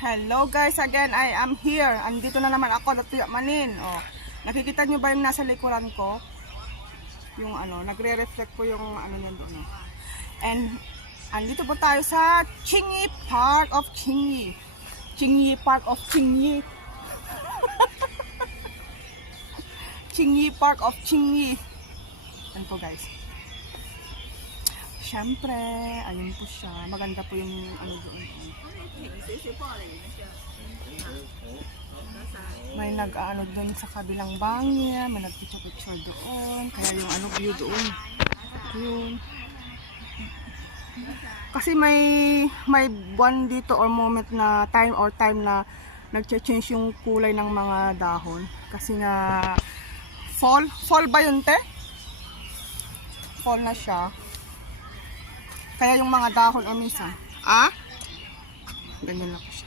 Hello guys, again I am here. Andito na naman ako, Lutuya Manin. Oh, nakikita nyo ba yung nasa likuran ko? Yung ano, nagre-reflect po yung ano nandoon. And andito po tayo sa Chingy Park of Chingy. Chingy Park of Chingy. Chingy Park of Chingy. Yan po guys. Siyempre, ayun po siya. Maganda po yung ano doon. May nag-ano doon sa kabilang bangya, may nag-picture doon. Kaya yung ano view doon. Yun. Kasi may buwan dito or moment na time na nag-change yung kulay ng mga dahon. Kasi nga fall ba yun te? Fall na siya. Kaya yung mga dahon o minsan, ganyan lang po siya.